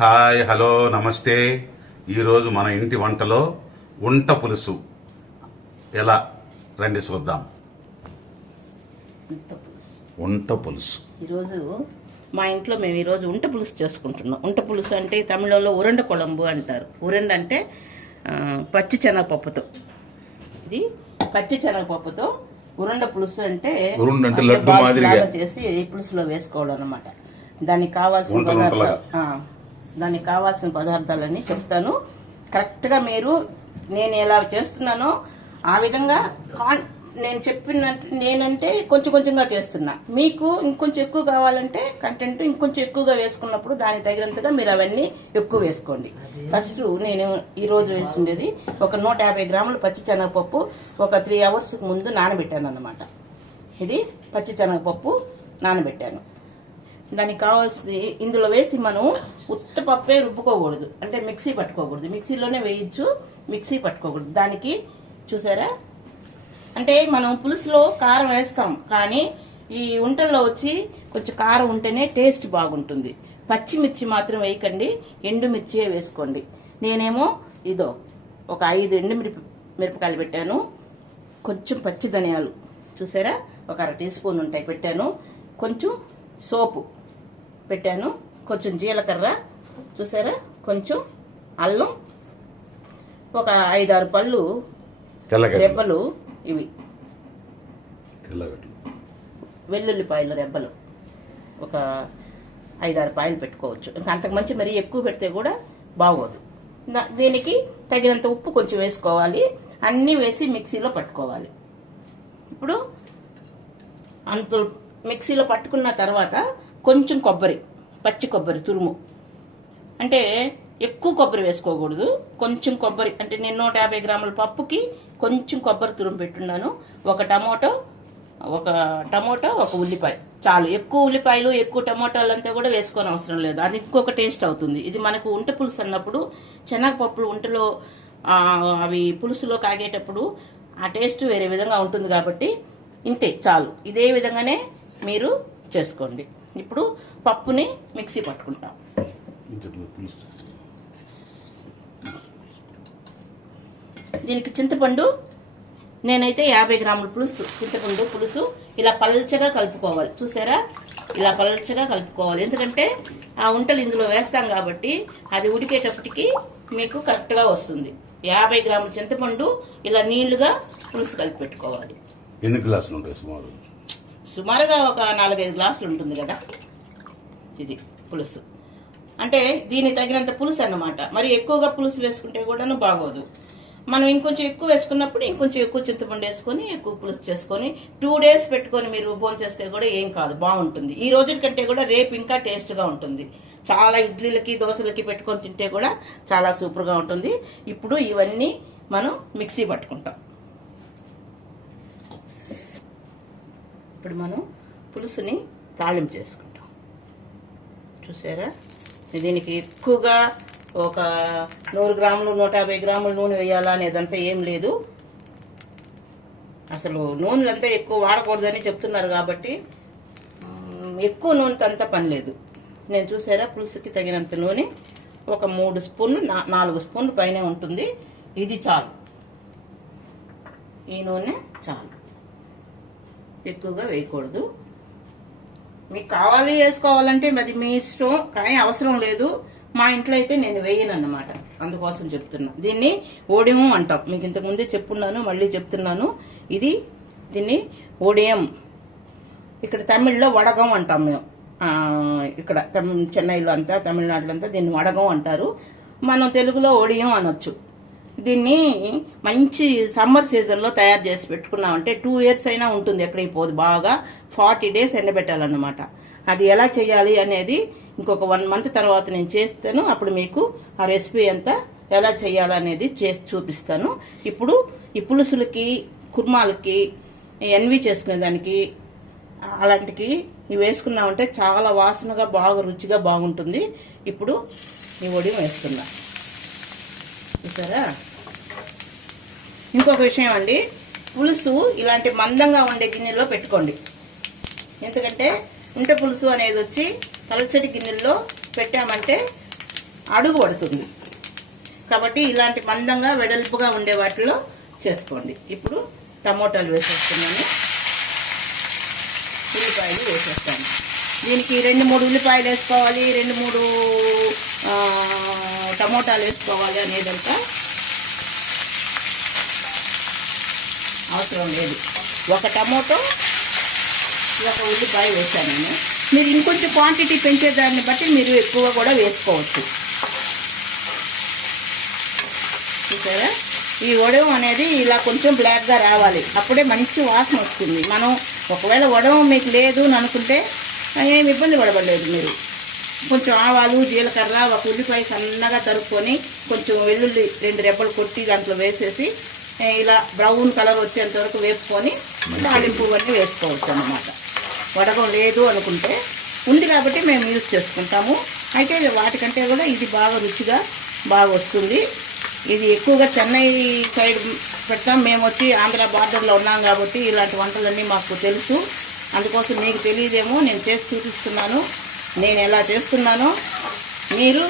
Hi hello నమస్తే. ఈరోజు మన ఇంటి వంటలో ఉంట పులుసు. ఎలా? రండి చూద్దాం. ఉంట పులుసు. ఈరోజు మా ఇంట్లో మేము ఈరోజు ఉంట పులుసు చేసుకుంటున్నాం. ఉంట పులుసు అంటే తమిళంలో ఉరండ కొళంబు అంటారు. ఉరండ అంటే పచ్చి శనగపప్పుతో. ఇది పచ్చి శనగపప్పుతో ఉరండ పులుసు అంటే ఉరుండ అంటే లడ్డు మాదిరిగా. చేసి పులుసులో వేసుకోవడం అనమాట దానికి కావాల్సిన దానికి కావాల్సిన పదార్థాలన్నీ చెప్తాను. కరెక్ట్గా మీరు నేను ఎలా చేస్తున్నానో ఆ విధంగా కాన్ నేను చెప్పినట్టు నేనంటే కొంచెం కొంచెంగా చేస్తున్నా. మీకు ఇంకొంచెం ఎక్కువ కావాలంటే కంటెంట్ ఇంకొంచెం ఎక్కువగా వేసుకున్నప్పుడు దానికి తగినంతగా మీరు అవన్నీ ఎక్కువ వేసుకోండి. ఫస్ట్ నేను ఈరోజు వేసిండేది ఒక నూట యాభై గ్రాముల పచ్చి శనగపప్పు ఒక త్రీ అవర్స్ ముందు నానబెట్టాను అన్నమాట ఇది పచ్చి శనగపప్పు నానబెట్టాను. దానికి కావాల్సి ఇందులో వేసి మనం ఉత్తపప్పే రుబ్బుకోకూడదు. అంటే మిక్సీ పట్టుకోకూడదు. మిక్సీలోనే వేయచ్చు మిక్సీ పట్టుకోకూడదు. దానికి చూసారా? అంటే మనం పులుసులో కారం వేస్తాం కానీ ఈ ఉంటల్లో వచ్చి కొంచెం కారం ఉంటేనే టేస్ట్ బాగుంటుంది. పచ్చిమిర్చి మాత్రం వేయకండి ఎండుమిర్చియే వేసుకోండి. నేనేమో ఇదో ఒక ఐదు ఎండు మిరప మిరపకాయలు పెట్టాను. కొంచెం పచ్చి ధనియాలు. చూసారా? ఒక అర టీ స్పూన్ ఉంటాయి పెట్టాను. కొంచెం సోపు. పెట్టాను. కొంచెం జీలకర్ర చూసారా? కొంచెం అల్లం ఒక ఐదారు పళ్ళు రెబ్బలు ఇవి. వెల్లుల్లిపాయలు రెబ్బలు. ఒక ఐదారు పాయలు పెట్టుకోవచ్చు. ఇంకా అంతకు మంచి మరీ ఎక్కువ పెడితే కూడా బాగోదు. దీనికి తగినంత ఉప్పు కొంచెం వేసుకోవాలి. అన్నీ వేసి మిక్సీలో పట్టుకోవాలి. ఇప్పుడు అంత మిక్సీలో పట్టుకున్న తర్వాత కొంచెం కొబ్బరి పచ్చి కొబ్బరి తురుము. అంటే ఎక్కువ కొబ్బరి వేసుకోకూడదు. కొంచెం కొబ్బరి అంటే నేను నూట యాభై గ్రాముల పప్పుకి కొంచెం కొబ్బరి తురుము పెట్టున్నాను. ఒక టమోటో ఒక టమోటో ఒక ఉల్లిపాయ. చాలు. ఎక్కువ ఉల్లిపాయలు ఎక్కువ టమోటాలు అంతా కూడా వేసుకోని అవసరం లేదు. అది ఇంకొక టేస్ట్ అవుతుంది. ఇది మనకు ఉంట పులుసు అన్నప్పుడు శనగపప్పులు ఉంటలో అవి పులుసులో కాగేటప్పుడు ఆ టేస్ట్ వేరే విధంగా ఉంటుంది కాబట్టి ఇంతే చాలు. ఇదే విధంగానే మీరు చేసుకోండి. ఇప్పుడు పప్పుని మిక్సీ పట్టుకుంటాం. దీనికి చింతపండు నేనైతే యాభై గ్రాముల పులుసు చింతపండు పులుసు ఇలా పల్చగా కలుపుకోవాలి. చూసారా? ఇలా పల్చగా కలుపుకోవాలి. ఎందుకంటే ఆ వంటలు ఇందులో వేస్తాం కాబట్టి అది ఉడికేటప్పటికి మీకు కరెక్ట్గా వస్తుంది. యాభై గ్రాముల చింతపండు ఇలా నీళ్ళుగా పులుసు కలిపి పెట్టుకోవాలి. ఎన్ని గ్లాసులు ఉంటాయి సుమారు? సుమారుగా ఒక నాలుగైదు గ్లాసులు ఉంటుంది కదా? ఇది పులుసు. అంటే దీనికి తగినంత పులుసు అన్నమాట. మరి ఎక్కువగా పులుసు వేసుకుంటే కూడాను బాగోదు. మనం ఇంకొంచెం ఎక్కువ వేసుకున్నప్పుడు ఇంకొంచెం ఎక్కువ చింతపండు వేసుకొని ఎక్కువ పులుసు చేసుకొని టూ డేస్ పెట్టుకొని మీరు భోజనం చేస్తే కూడా ఏం కాదు బాగుంటుంది. ఈ రోజుల కంటే కూడా రేపు ఇంకా టేస్ట్గా ఉంటుంది. చాలా ఇడ్లీలకి దోశలకి పెట్టుకొని తింటే కూడా చాలా సూపర్గా ఉంటుంది. ఇప్పుడు ఇవన్నీ మనం మిక్సీ పట్టుకుంటాం. ఇప్పుడు మనం పులుసుని తాళింపు చేసుకుంటాం. చూసారా? దీనికి ఎక్కువగా ఒక నూరు గ్రాములు నూట యాభై గ్రాములు నూనె వేయాలా అనేదంతా ఏం లేదు. అసలు నూనెలంతా ఎక్కువ వాడకూడదని చెప్తున్నారు కాబట్టి ఎక్కువ నూనెతో అంతా పని లేదు. నేను చూసారా? పులుసుకి తగినంత నూనె ఒక మూడు స్పూన్లు నా- నాలుగు స్పూన్లు పైనే ఉంటుంది. ఇది చాలు. ఈ నూనె చాలు. ఎక్కువగా వేయకూడదు. మీకు కావాలి వేసుకోవాలంటే అది మీ ఇష్టం కానీ అవసరం లేదు. మా ఇంట్లో అయితే నేను వేయను అనమాట అందుకోసం చెప్తున్నా. దీన్ని ఓడియం అంటాం. మీకు ఇంతకుముందే చెప్పున్నాను మళ్ళీ చెప్తున్నాను. ఇది దీన్ని ఓడియం. ఇక్కడ తమిళ్ళో వడగం అంటాం మేము. ఇక్కడ తమి చెన్నైలో అంతా తమిళనాడులో అంతా దీన్ని వడగం అంటారు. మనం తెలుగులో ఒడియం అనొచ్చు. దీన్ని మంచి సమ్మర్ సీజన్లో తయారు చేసి పెట్టుకున్నామంటే టూ ఇయర్స్ అయినా ఉంటుంది ఎక్కడైపోదు బాగా ఫార్టీ డేస్ ఎండబెట్టాలన్నమాట. అది ఎలా చేయాలి అనేది ఇంకొక వన్ మంత్ తర్వాత నేను చేస్తాను. అప్పుడు మీకు ఆ రెసిపీ అంతా ఎలా చేయాలనేది చేసి చూపిస్తాను. ఇప్పుడు ఈ పులుసులకి కుర్మాలకి ఎన్వి చేసుకునే దానికి అలాంటికి ఇవి వేసుకున్నామంటే చాలా వాసనగా బాగా రుచిగా బాగుంటుంది. ఇప్పుడు ఈ వడి వేస్తున్నా చూసారా? ఇంకొక విషయం అండి. పులుసు ఇలాంటి మందంగా ఉండే గిన్నెలో పెట్టుకోండి. ఎందుకంటే ఉంట పులుసు అనేది వచ్చి పలచటి గిన్నెల్లో పెట్టామంటే అడుగు పడుతుంది. కాబట్టి ఇలాంటి మందంగా వెడల్పుగా ఉండే వాటిలో చేసుకోండి. ఇప్పుడు టమోటాలు వేసేస్తున్నాను. ఉల్లిపాయలు వేసేస్తాను. దీనికి రెండు మూడు ఉల్లిపాయలు వేసుకోవాలి రెండు మూడు టమోటాలు వేసుకోవాలి అనేదంతా అవసరం లేదు. ఒక టమోటో ఒక ఉల్లిపాయ వేసాను నేను. మీరు ఇంకొంచెం క్వాంటిటీ పెంచేదాన్ని బట్టి మీరు ఎక్కువ కూడా వేసుకోవచ్చు. చూసారా? ఈ వడవం అనేది ఇలా కొంచెం బ్లాక్గా రావాలి. అప్పుడే మంచి వాసన వస్తుంది. మనం ఒకవేళ వడవం మీకు లేదు అని అనుకుంటే ఏమి ఇబ్బంది పడబడలేదు మీరు. కొంచెం ఆవాలు జీలకర్ర ఒక ఉల్లిపాయ సన్నగా తరుక్కొని కొంచెం వెల్లుల్లి రెండు రెబ్బలు కొట్టి దాంట్లో వేసేసి ఇలా బ్రౌన్ కలర్ వచ్చేంత వరకు వేపుకొని తాలింపు అన్నీ వేసుకోవచ్చు అన్నమాట. వడగం లేదు అనుకుంటే. ఉంది కాబట్టి మేము యూజ్ చేసుకుంటాము. అయితే వాటికంటే కూడా ఇది బాగా రుచిగా బాగా వస్తుంది. ఇది ఎక్కువగా చెన్నై సైడ్ పెడతాం మేము వచ్చి ఆంధ్ర బార్డర్లో ఉన్నాం కాబట్టి ఇలాంటి వంటలన్నీ మాకు తెలుసు. అందుకోసం మీకు తెలియదేమో నేను చేసి చూపిస్తున్నాను. నేను ఎలా చేస్తున్నానో మీరు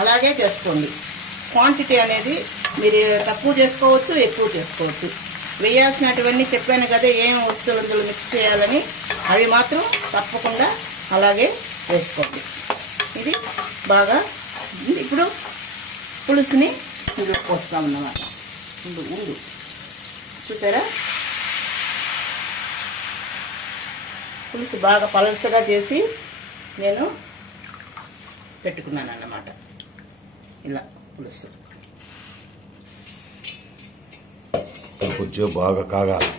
అలాగే చేసుకోండి. క్వాంటిటీ అనేది మీరు తక్కువ చేసుకోవచ్చు ఎక్కువ చేసుకోవచ్చు. వేయాల్సినటువన్నీ చెప్పాను కదా ఏం వస్తువులు అందులో మిక్స్ చేయాలని అవి మాత్రం తప్పకుండా అలాగే వేసుకోండి. ఇది బాగా ఉంది. ఇప్పుడు పులుసుని ఇందులో పోస్తామన్నమాట ఉండు ఉండు చూసారా? పులుసు బాగా పలచగా చేసి నేను పెట్టుకున్నాను అన్నమాట ఇలా పులుసు. కొంచెం బాగా కాగాలి.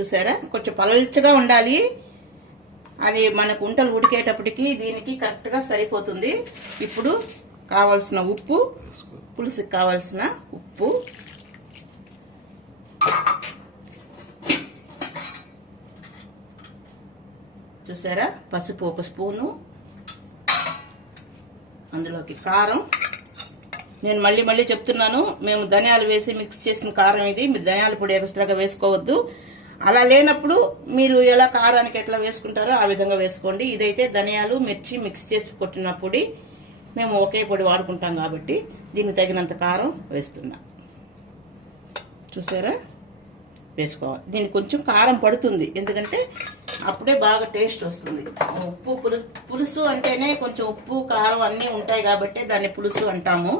చూసారా? కొంచెం పలచగా ఉండాలి. అది మనకు ఉంటలు ఉడికేటప్పటికి దీనికి కరెక్ట్గా సరిపోతుంది. ఇప్పుడు కావాల్సిన ఉప్పు పులుసుకి కావాల్సిన ఉప్పు. చూసారా? పసుపు ఒక స్పూను. అందులోకి కారం. నేను మళ్ళీ మళ్ళీ చెప్తున్నాను మేము ధనియాలు వేసి మిక్స్ చేసిన కారం ఇది మీరు ధనియాల పొడి ఎక్స్ట్రాగా వేసుకోవద్దు. అలా లేనప్పుడు మీరు ఎలా కారానికి ఎట్లా వేసుకుంటారో ఆ విధంగా వేసుకోండి. ఇదైతే ధనియాలు మిర్చి మిక్స్ చేసి కొట్టిన పొడి. మేము ఒకే పొడి వాడుకుంటాం కాబట్టి దీనికి తగినంత కారం వేస్తున్నా. చూసారా? వేసుకోవాలి. దీనికి కొంచెం కారం పడుతుంది. ఎందుకంటే అప్పుడే బాగా టేస్ట్ వస్తుంది. ఉప్పు పులుసు పులుసు అంటేనే కొంచెం ఉప్పు కారం అన్నీ ఉంటాయి కాబట్టి దాన్ని పులుసు అంటాము.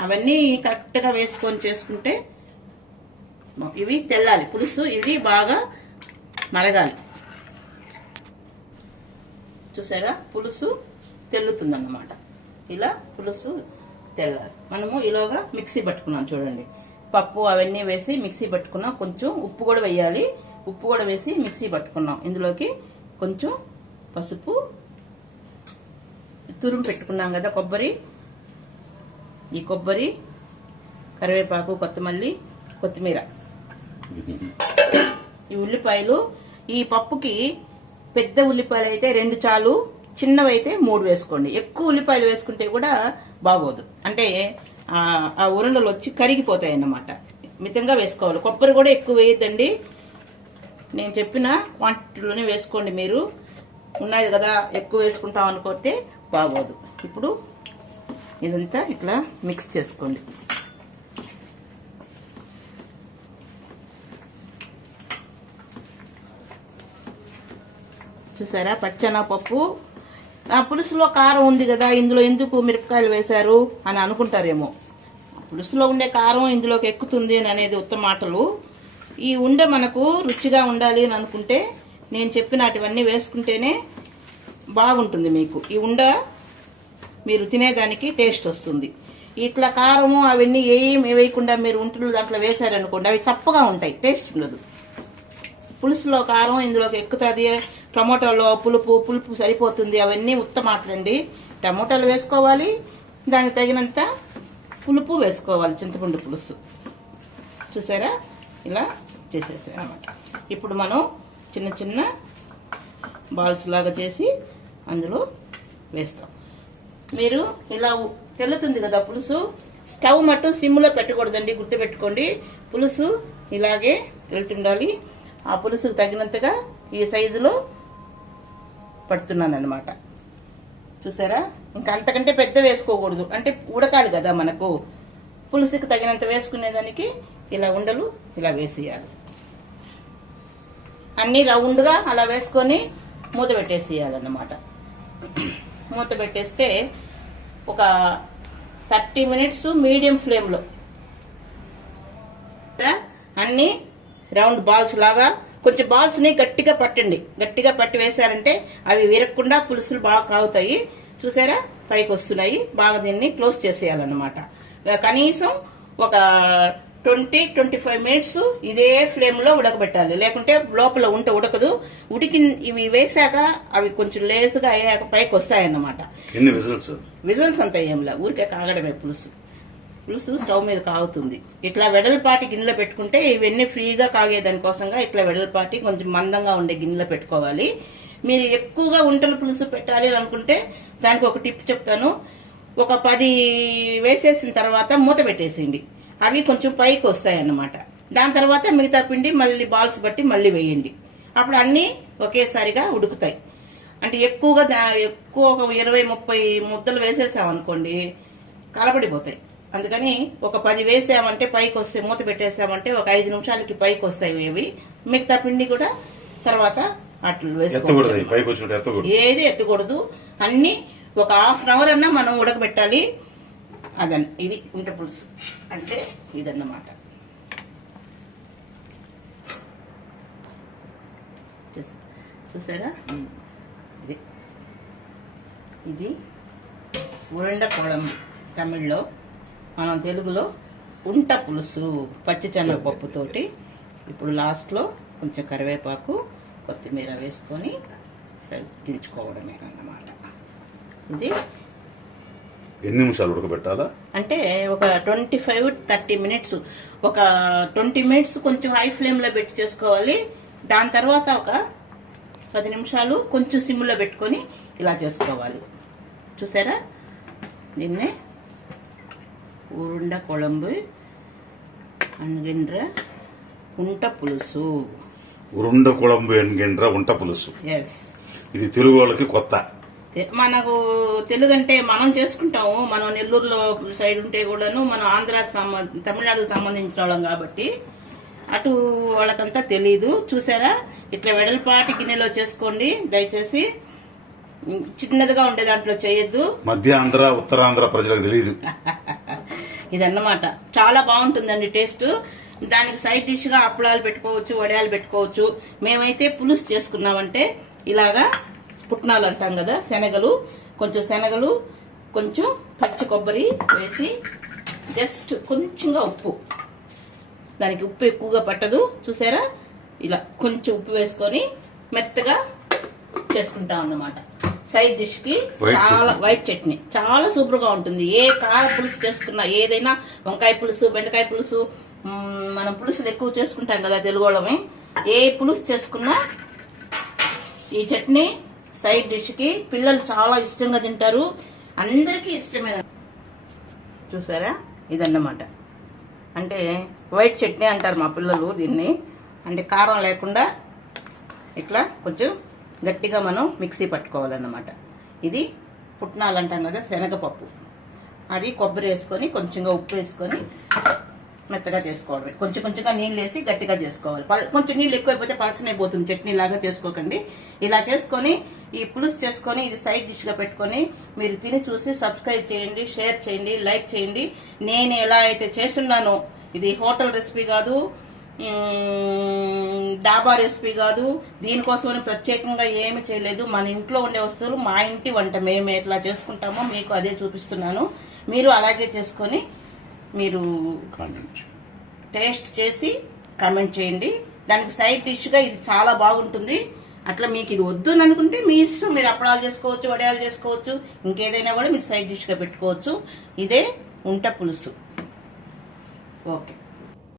అవన్నీ కరెక్ట్గా వేసుకొని చేసుకుంటే ఇవి తెల్లాలి. పులుసు ఇది బాగా మరగాలి. చూసారా? పులుసు తెల్లుతుందన్నమాట. ఇలా పులుసు తెల్లాలి. మనము ఇలాగా మిక్సీ పట్టుకున్నాం చూడండి. పప్పు అవన్నీ వేసి మిక్సీ పట్టుకున్నాం. కొంచెం ఉప్పు కూడా వేయాలి. ఉప్పు కూడా వేసి మిక్సీ పట్టుకున్నాం. ఇందులోకి కొంచెం పసుపు తురుము పెట్టుకున్నాం కదా కొబ్బరి. ఈ కొబ్బరి కరివేపాకు కొత్తమల్లి కొత్తిమీర. ఈ ఉల్లిపాయలు ఈ పప్పుకి పెద్ద ఉల్లిపాయలు అయితే రెండు చాలు చిన్నవి అయితే మూడు వేసుకోండి. ఎక్కువ ఉల్లిపాయలు వేసుకుంటే కూడా బాగోదు. అంటే ఆ ఉరుండలు వచ్చి కరిగిపోతాయి అన్నమాట మితంగా వేసుకోవాలి. కొబ్బరి కూడా ఎక్కువ వేయద్దండి. నేను చెప్పిన క్వాంటిటీలోనే వేసుకోండి మీరు. ఉన్నది కదా ఎక్కువ వేసుకుంటాం అనుకుంటే బాగోదు. ఇప్పుడు ఇదంతా ఇట్లా మిక్స్ చేసుకోండి. చూసారా? పప్పు ఆ పులుసులో కారం ఉంది కదా ఇందులో ఎందుకు మిరపకాయలు వేశారు అని అనుకుంటారేమో. పులుసులో ఉండే కారం ఇందులోకి ఎక్కుతుంది అని అనేది ఉత్తమ మాటలు. ఈ ఉండ మనకు రుచిగా ఉండాలి అని అనుకుంటే నేను చెప్పినటువన్నీ వేసుకుంటేనే బాగుంటుంది మీకు. ఈ ఉండ మీరు తినేదానికి టేస్ట్ వస్తుంది. ఇట్లా కారము అవన్నీ ఏమి వేయకుండా మీరు ఉంటులు దాంట్లో వేశారనుకోండి అవి చప్పగా ఉంటాయి టేస్ట్ ఉండదు. పులుసులో కారం ఇందులోకి ఎక్కుతుంది టమోటాలో పులుపు పులుపు సరిపోతుంది అవన్నీ ఉత్తమాటలండి టమోటాలు వేసుకోవాలి దానికి తగినంత పులుపు వేసుకోవాలి చింతపండు పులుసు. చూసారా? ఇలా చేసేసాం అనమాట ఇప్పుడు మనం చిన్న చిన్న బాల్స్ లాగా చేసి అందులో వేస్తాం. మీరు ఇలా తెల్లుతుంది కదా పులుసు. స్టవ్ మట్టు సిమ్లో పెట్టకూడదండి గుర్తుపెట్టుకోండి. పులుసు ఇలాగే వెళ్తుండాలి ఆ పులుసుకు తగినంతగా ఈ సైజులో పడుతున్నాను అనమాట చూసారా? ఇంకా అంతకంటే పెద్ద వేసుకోకూడదు. అంటే ఉడకాలి కదా మనకు. పులుసుకు తగినంత వేసుకునేదానికి ఇలా ఉండలు ఇలా వేసేయాలి. అన్ని రౌండ్గా అలా వేసుకొని మూత పెట్టేసేయాలన్నమాట. మూత పెట్టేస్తే ఒక థర్టీ మినిట్స్ మీడియం ఫ్లేమ్లో అన్ని రౌండ్ బాల్స్ లాగా కొంచెం బాల్స్ని గట్టిగా పట్టండి. గట్టిగా పట్టి వేశారంటే అవి విరగకుండా పులుసులు బాగా కాగుతాయి. చూసారా? పైకి వస్తున్నాయి. బాగా దీన్ని క్లోజ్ చేసేయాలన్నమాట. కనీసం ఒక ట్వంటీ ట్వంటీ ఫైవ్ మినిట్స్ ఇదే ఫ్లేమ్లో ఉడకబెట్టాలి. లేకుంటే లోపల ఉంట ఉడకదు. ఉడికి ఇవి వేశాక అవి కొంచెం లేసుగా అయ్యాక పైకి వస్తాయన్నమాట. ఎన్ని విజిల్స్? విజిల్స్ అంతా ఏంలా ఊరికే కాగడమే పులుసు. పులుసు స్టవ్ మీద కాగుతుంది. ఇట్లా వెడల్పాటి గిన్నెలో పెట్టుకుంటే ఇవన్నీ ఫ్రీగా కాగే దానికోసంగా ఇట్లా వెడల్పాటి కొంచెం మందంగా ఉండే గిన్నెలో పెట్టుకోవాలి. మీరు ఎక్కువగా ఉంటల పులుసు పెట్టాలి అని అనుకుంటే దానికి ఒక టిప్ చెప్తాను. ఒక పది వేసేసిన తర్వాత మూత పెట్టేసిండి అవి కొంచెం పైకి వస్తాయి అన్నమాట దాని తర్వాత మిగతా పిండి మళ్ళీ బాల్స్ బట్టి మళ్ళీ వేయండి. అప్పుడు అన్నీ ఒకేసారిగా ఉడుకుతాయి. అంటే ఎక్కువగా దా- ఎక్కువ ఒక ఇరవై ముప్పై ముద్దలు వేసేసాం అనుకోండి కలబడిపోతాయి అందుకని ఒక పది వేసామంటే పైకి వస్తే మూత పెట్టేసామంటే ఒక ఐదు నిమిషాలకి పైకి వస్తాయి ఇవి. మిగతా పిండి కూడా తర్వాత అట్లు వేసుకోవచ్చు. ఏది ఎత్తకూడదు. అన్ని ఒక హాఫ్ అన్ అవర్ అన్నా మనం ఉడకబెట్టాలి. అదన్ ఇది కుంట పులుసు అంటే ఇదన్నమాట. చూసారా? ఇది. ఇది ఉరండ కోళం తమిళ్ళో మనం తెలుగులో ఉంట పులుసు పచ్చిచెనగపప్పుతోటి ఇప్పుడు లాస్ట్లో కొంచెం కరివేపాకు కొత్తిమీర వేసుకొని సరి దించుకోవడమే అన్నమాట ఇది ఎన్ని నిమిషాలు ఉడకబెట్టాలా? అంటే ఒక ట్వంటీ ఫైవ్ థర్టీ మినిట్స్ ఒక ట్వంటీ మినిట్స్ కొంచెం హై ఫ్లేమ్లో పెట్టి చేసుకోవాలి. దాని తర్వాత ఒక పది నిమిషాలు కొంచెం సిమ్లో పెట్టుకొని ఇలా చేసుకోవాలి. చూసారా? దీన్నే ఉరుండ కొళంబు అణగిండ్ర ఉంట పులుసు. ఉరుండ కుళంబు ఎన్గిండ్ర ఉంట పులుసు. ఎస్ ఇది తెలుగు వాళ్ళకి కొత్త. మనకు తెలుగు అంటే మనం చేసుకుంటాము. మనం నెల్లూరులో సైడ్ ఉంటే కూడాను మనం ఆంధ్రాకి సంబంధ తమిళనాడుకు సంబంధించిన వాళ్ళం కాబట్టి అటు వాళ్ళకంతా తెలియదు చూసారా? ఇట్లా వెడల్పాటి గిన్నెలో చేసుకోండి. దయచేసి చిన్నదిగా ఉండే దాంట్లో చేయొద్దు. మధ్య ఆంధ్ర ఉత్తరాంధ్ర ప్రజలకు తెలియదు ఇదన్నమాట. చాలా బాగుంటుందండి టేస్ట్. దానికి సైడ్ డిష్గా అప్పడాలు పెట్టుకోవచ్చు వడియాలు పెట్టుకోవచ్చు. మేమైతే పులుసు చేసుకున్నామంటే ఇలాగా పుట్నాలు అంటాం కదా శనగలు కొంచెం శనగలు కొంచెం పచ్చి కొబ్బరి వేసి జస్ట్ కొంచెంగా ఉప్పు. దానికి ఉప్పు ఎక్కువగా పట్టదు చూసారా? ఇలా కొంచెం ఉప్పు వేసుకొని మెత్తగా చేసుకుంటాం అన్నమాట. సైడ్ డిష్కి White చాలా వైట్ చట్నీ. చాలా సూపర్గా ఉంటుంది. ఏ కార పులుసు చేసుకున్నా ఏదైనా వంకాయ పులుసు బెండకాయ పులుసు మనం పులుసులు ఎక్కువ చేసుకుంటాం కదా తెలుగు వాళ్ళమే ఏ పులుసు చేసుకున్నా ఈ చట్నీ సైడ్ డిష్కి పిల్లలు చాలా ఇష్టంగా తింటారు. అందరికీ ఇష్టమే చూసారా? ఇదన్నమాట. అంటే వైట్ చట్నీ అంటారు మా పిల్లలు దీన్ని. అంటే కారం లేకుండా ఇట్లా కొంచెం గట్టిగా మనం మిక్సీ పట్టుకోవాలన్నమాట. ఇది పుట్నాలు అంటాం కదా శనగపప్పు. అది కొబ్బరి వేసుకొని కొంచెంగా ఉప్పు వేసుకొని మెత్తగా చేసుకోవడమే కొంచెం కొంచెంగా నీళ్ళు వేసి గట్టిగా చేసుకోవాలి. కొంచెం నీళ్ళు ఎక్కువైపోతే పలసనైపోతుంది చట్నీ లాగా చేసుకోకండి. ఇలా చేసుకొని ఈ పులుసు చేసుకొని ఇది సైడ్ డిష్గా పెట్టుకొని మీరు తిని చూసి సబ్స్క్రైబ్ చేయండి షేర్ చేయండి లైక్ చేయండి. నేను ఎలా అయితే చేస్తున్నానో ఇది హోటల్ రెసిపీ కాదు డాబా రెసిపీ కాదు దీనికోసమని ప్రత్యేకంగా ఏమి చేయలేదు. మన ఇంట్లో ఉండే వస్తువులు మా ఇంటి వంట మేము ఎట్లా చేసుకుంటామో మీకు అదే చూపిస్తున్నాను. మీరు అలాగే చేసుకొని మీరు కామెంట్ టేస్ట్ చేసి కామెంట్ చేయండి. దానికి సైడ్ డిష్గా ఇది చాలా బాగుంటుంది. అట్లా మీకు ఇది వద్దు అని అనుకుంటే మీ ఇష్టం. మీరు అప్పడాలు చేసుకోవచ్చు వడియాలు చేసుకోవచ్చు ఇంకేదైనా కూడా మీరు సైడ్ డిష్గా పెట్టుకోవచ్చు. ఇదే ఉంట పులుసు. ఓకే.